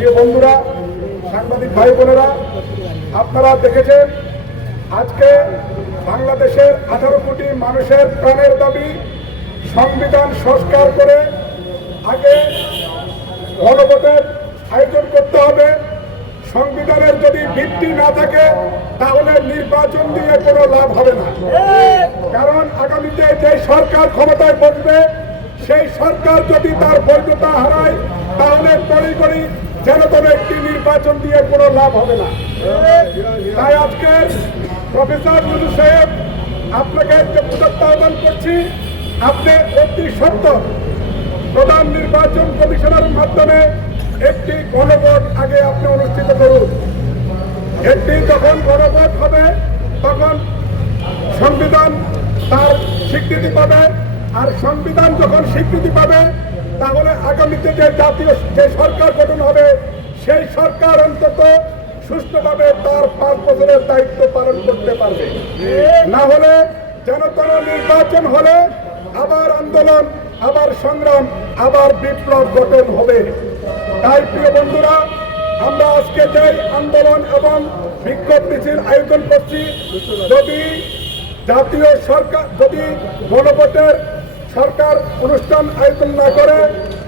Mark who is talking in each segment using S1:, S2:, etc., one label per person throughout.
S1: প্রিয় বন্ধুরা, সাংবাদিক ভাই বোনেরা, আপনারা দেখেছেন আজকে বাংলাদেশের আঠারো কোটি মানুষের প্রাণের দাবি সংবিধান সংস্কার করে আগে গণভোটের আয়োজন করতে হবে। সংবিধানের যদি ভিত্তি না থাকে, তাহলে নির্বাচন দিয়ে কোনো লাভ হবে না। কারণ আগামীতে যে সরকার ক্ষমতায় বসবে সেই সরকার যদি তার বৈধতা হারায়, তাহলে তড়ি করি যেন কোনো একটি নির্বাচন দিয়ে কোনো লাভ হবে না। তাই আজকে প্রফেসর মুদু সাহেব, আপনাকে আহ্বান করছি, আপনি অতি সত্তর প্রধান নির্বাচন কমিশনের মাধ্যমে একটি গণভোট আগে আপনি অনুষ্ঠিত করুন। একটি যখন গণভোট হবে, তখন সংবিধান তার স্বীকৃতি পাবে। আর সংবিধান যখন স্বীকৃতি পাবে, তাহলে আগামীতে যে জাতীয়, যে সরকার গঠন হবে, সেই সরকার অন্তত সুষ্ঠুভাবে তার পাঁচ বছরের দায়িত্ব পালন করতে পারবে। না হলে কোনো নির্বাচন হলে আবার আন্দোলন, আবার সংগ্রাম, আবার বিপ্লব গঠন হবে। তাই প্রিয় বন্ধুরা, আমরা আজকে যে আন্দোলন এবং বিক্ষোভ মিছিল আয়োজন করছি, যদি জাতীয় সরকার, যদি গণভোটের সরকার অনুষ্ঠান আয়োজন না করে,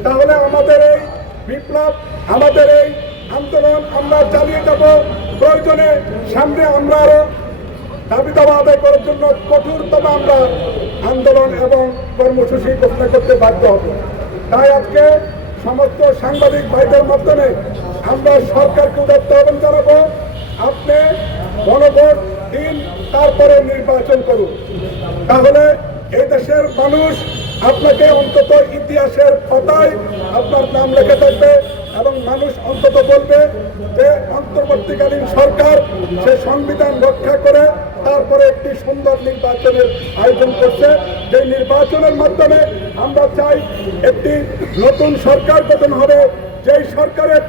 S1: তাহলে আমাদের এই বিপ্লব, আমাদের এই আন্দোলন আমরা চালিয়ে যাব। প্রয়োজনে সামনে আমরা আরও দাবি দাবা আদায় করার জন্য কঠোরতম আমরা আন্দোলন এবং কর্মসূচি ঘোষণা করতে বাধ্য হব। তাই আজকে সমস্ত সাংবাদিক ভাইদের মাধ্যমে আমরা সরকারকে উদাত্ত আহ্বান জানাব, আপনি গণভোট দিন, তারপরে নির্বাচন করুন। তাহলে এই দেশের মানুষ আপনাকে অন্তত ইতিহাসের পাতায় আপনার নাম লেখে থাকবে এবং মানুষ অন্তত বলবে যে অন্তর্বর্তীকালীন সরকার সে সংবিধান রক্ষা করে তারপরে একটি সুন্দর নির্বাচনের আয়োজন করছে। যে নির্বাচনের মাধ্যমে আমরা চাই একটি নতুন সরকার গঠন হবে। যেই সরকারের